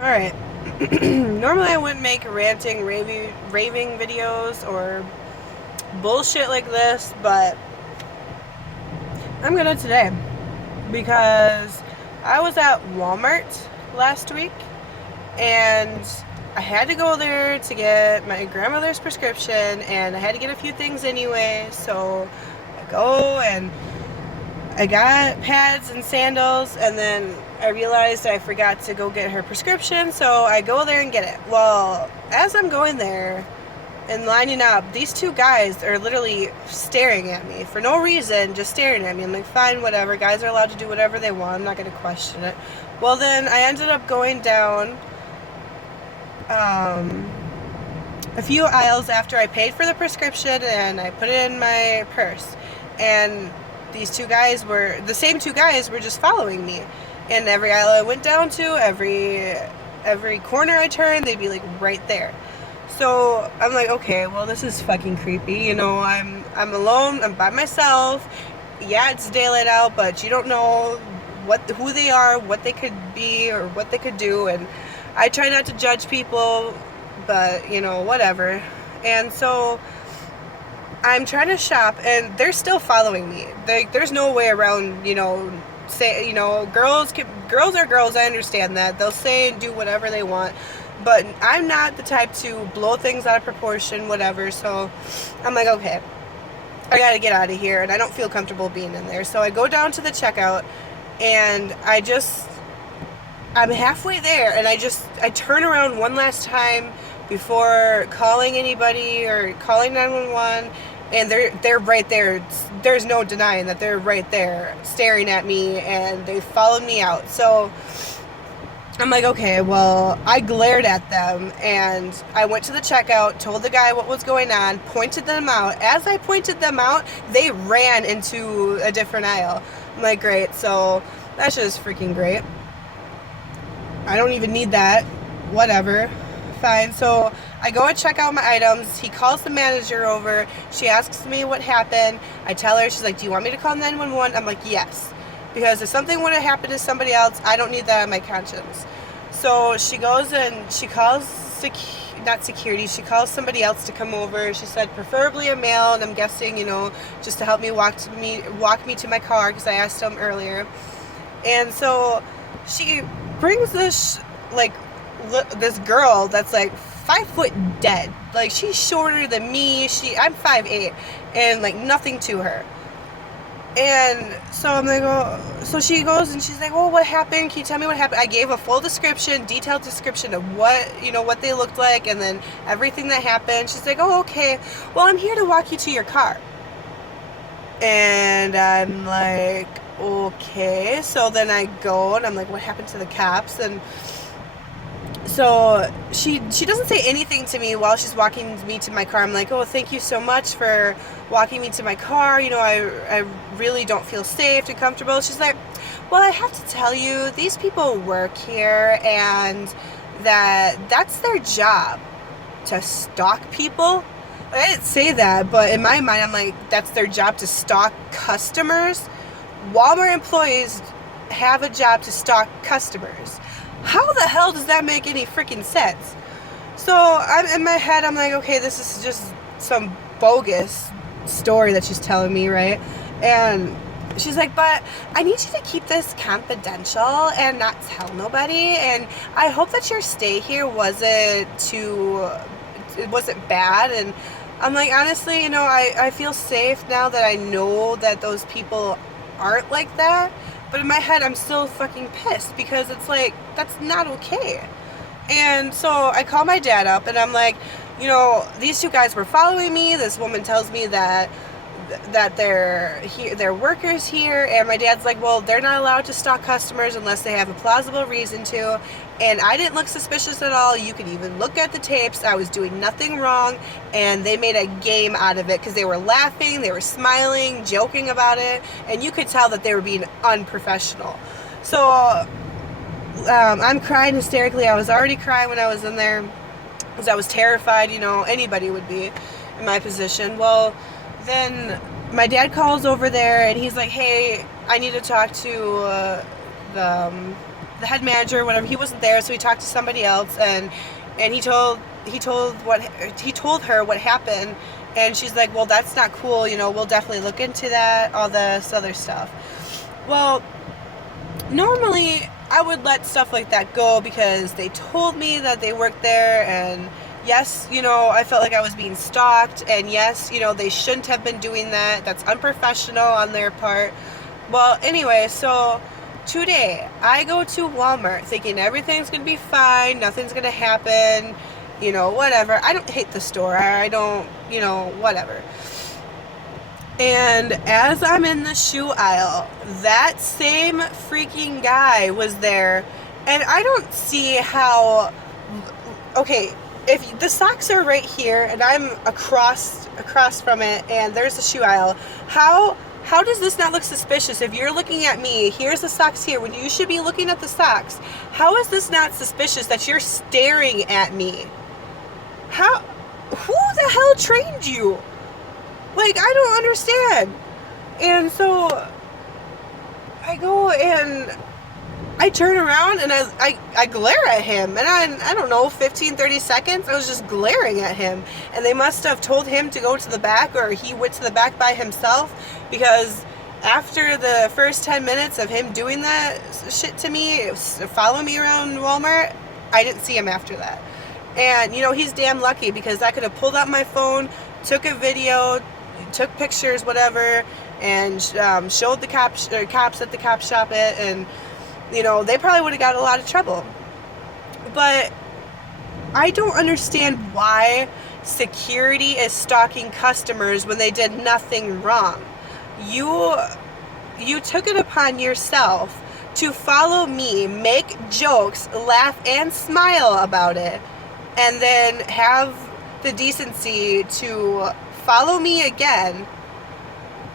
Alright. Normally I wouldn't make ranting, raving videos or bullshit like this, but I'm gonna today because I was at Walmart last week and I had to go there to get my grandmother's prescription and I had to get a few things anyway, so I go and I got pads and sandals, and then I realized I forgot to go get her prescription, so I go there and get it. Well, as I'm going there and lining up, these two guys are literally staring at me for no reason, just staring at me. I'm like, fine, whatever. Guys are allowed to do whatever they want. I'm not going to question it. Well, then I ended up going down a few aisles after I paid for the prescription and I put it in my purse. And the same two guys were just following me. And every aisle I went down to, every corner I turned, they'd be like right there. So I'm like, okay, well, this is fucking creepy. You know, I'm alone, I'm by myself. Yeah, it's daylight out, but you don't know who they are, what they could be, or what they could do. And I try not to judge people, but you know, whatever. And so I'm trying to shop, and they're still following me. There's no way around, girls are girls. I understand that. They'll say and do whatever they want, but I'm not the type to blow things out of proportion, whatever. So I'm like, okay, I gotta get out of here, and I don't feel comfortable being in there. So I go down to the checkout, and I'm halfway there, and I turn around one last time before calling anybody or calling 911, and they're right there. There's no denying that they're right there staring at me, and they followed me out. So I'm like, okay, well, I glared at them, and I went to the checkout, told the guy what was going on, pointed them out. As I pointed them out, they ran into a different aisle. I'm like, great. So that's just freaking great. I don't even need that. Whatever. Fine. So I go and check out my items. He calls the manager over. She asks me what happened. I tell her, she's like, do you want me to call 911? I'm like, yes. Because if something would have happened to somebody else, I don't need that on my conscience. So she goes and she calls, not security, she calls somebody else to come over. She said, preferably a male, and I'm guessing, just to help me walk me to my car, because I asked him earlier. And so she brings this this girl that's like 5 foot dead. Like, she's shorter than me. I'm 5'8", and like nothing to her. And so I'm like, oh. So she goes and she's like, oh, what happened? Can you tell me what happened? I gave a full description, detailed description of what they looked like, and then everything that happened. She's like, oh, okay. Well, I'm here to walk you to your car. And I'm like, okay. So then I go and I'm like, what happened to the cops? And so she doesn't say anything to me while she's walking me to my car. I'm like, oh, thank you so much for walking me to my car. I really don't feel safe and comfortable. She's like, well, I have to tell you, these people work here, and that's their job, to stalk people. Like, I didn't say that, but in my mind, I'm like, that's their job, to stalk customers. Walmart employees have a job to stalk customers. How the hell does that make any freaking sense? So I'm in my head, I'm like, okay, this is just some bogus story that she's telling me, right? And she's like, but I need you to keep this confidential and not tell nobody, and I hope that your stay here wasn't bad. And I'm like, honestly, I feel safe now that I know that those people aren't like that. But in my head, I'm still fucking pissed, because it's like, that's not okay. And so I call my dad up, and I'm like, these two guys were following me. This woman tells me that they're workers here, and my dad's like, well, they're not allowed to stalk customers unless they have a plausible reason to. And I didn't look suspicious at all. You could even look at the tapes. I was doing nothing wrong, and they made a game out of it, because they were laughing, they were smiling, joking about it, and you could tell that they were being unprofessional. So I'm crying hysterically. I was already crying when I was in there, because I was terrified. Anybody would be in my position. Well, then my dad calls over there, and he's like, hey, I need to talk to the head manager, whatever, he wasn't there, so he talked to somebody else, and he told her what happened, and she's like, well, that's not cool, you know, we'll definitely look into that, all this other stuff. Well, normally I would let stuff like that go because they told me that they worked there, and yes, you know, I felt like I was being stalked, and yes, you know, they shouldn't have been doing that. That's unprofessional on their part. Well, anyway, so today I go to Walmart thinking everything's gonna be fine, nothing's gonna happen, you know, whatever. I don't hate the store, I don't, you know, whatever. And as I'm in the shoe aisle, that same freaking guy was there, and I don't see how, okay, if the socks are right here and I'm across from it and there's a shoe aisle, how does this not look suspicious? If you're looking at me, here's the socks here, when you should be looking at the socks. How is this not suspicious that you're staring at me? Who the hell trained you? Like, I don't understand. And so I go and I turn around and I glare at him, and I don't know, 15, 30 seconds, I was just glaring at him, and they must have told him to go to the back, or he went to the back by himself, because after the first 10 minutes of him doing that shit to me, following me around Walmart, I didn't see him after that. And, you know, he's damn lucky, because I could have pulled out my phone, took a video, took pictures, whatever, and showed the cops at the cop shop it, and you know, they probably would have got a lot of trouble. But I don't understand why security is stalking customers when they did nothing wrong. You took it upon yourself to follow me, make jokes, laugh, and smile about it, and then have the decency to follow me again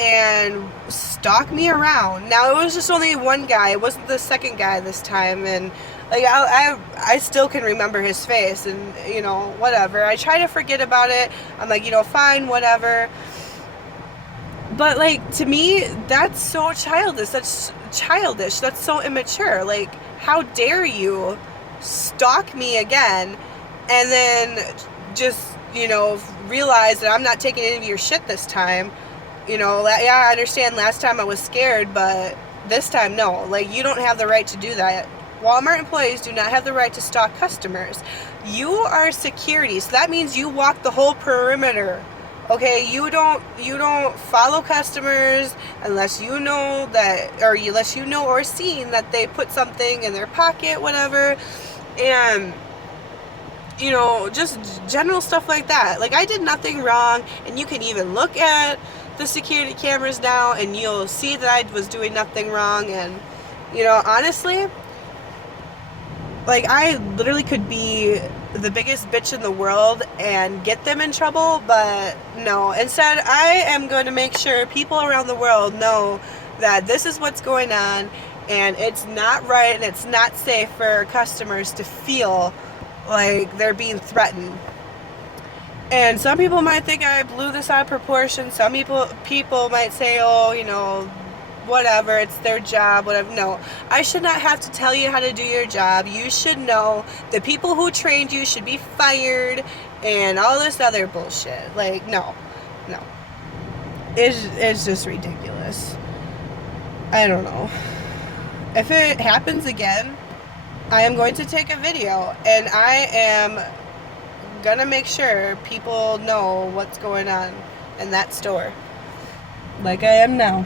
and stalk me around. Now, it was just only one guy. It wasn't the second guy this time, and like I still can remember his face, and you know, whatever. I try to forget about it. I'm like, you know, fine, whatever. But like, to me, that's so childish. That's childish. That's so immature. Like, how dare you stalk me again, and then just, you know, realize that I'm not taking any of your shit this time. You know, yeah, I understand last time I was scared, but this time, no. Like, you don't have the right to do that. Walmart employees do not have the right to stalk customers. You are security, so that means you walk the whole perimeter. Okay, you don't follow customers unless you know that, or unless you know or seen that they put something in their pocket, whatever. And you know, just general stuff like that. Like, I did nothing wrong, and you can even look at the security cameras now and you'll see that I was doing nothing wrong. And you know, honestly, like, I literally could be the biggest bitch in the world and get them in trouble, but no. Instead, I am going to make sure people around the world know that this is what's going on, and it's not right, and it's not safe for customers to feel like they're being threatened. And some people might think I blew this out of proportion. Some people might say, oh, you know, whatever, it's their job, whatever. No, I should not have to tell you how to do your job. You should know the people who trained you should be fired and all this other bullshit. Like, no. It's just ridiculous. I don't know. If it happens again, I am going to take a video, and I am gonna make sure people know what's going on in that store, like I am now,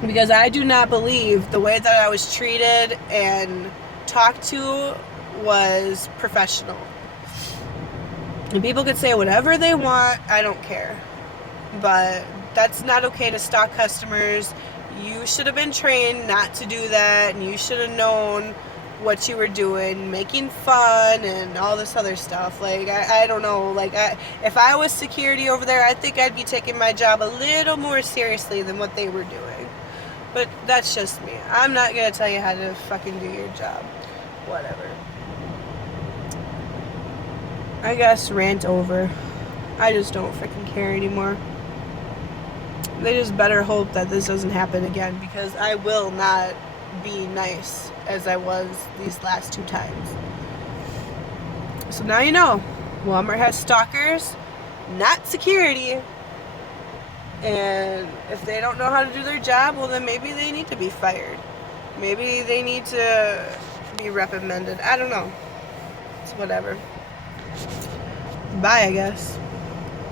because I do not believe the way that I was treated and talked to was professional. And people could say whatever they want, I don't care, but that's not okay to stalk customers. You should have been trained not to do that, and you should have known what you were doing, making fun and all this other stuff. Like, I don't know, like, if I was security over there, I think I'd be taking my job a little more seriously than what they were doing. But that's just me. I'm not gonna tell you how to fucking do your job. Whatever. I guess rant over. I just don't freaking care anymore. They just better hope that this doesn't happen again, because I will not be nice as I was these last 2 times. So now you know, Walmart has stalkers, not security. And if they don't know how to do their job, well then maybe they need to be fired. Maybe they need to be reprimanded. I don't know. It's whatever. Bye, I guess.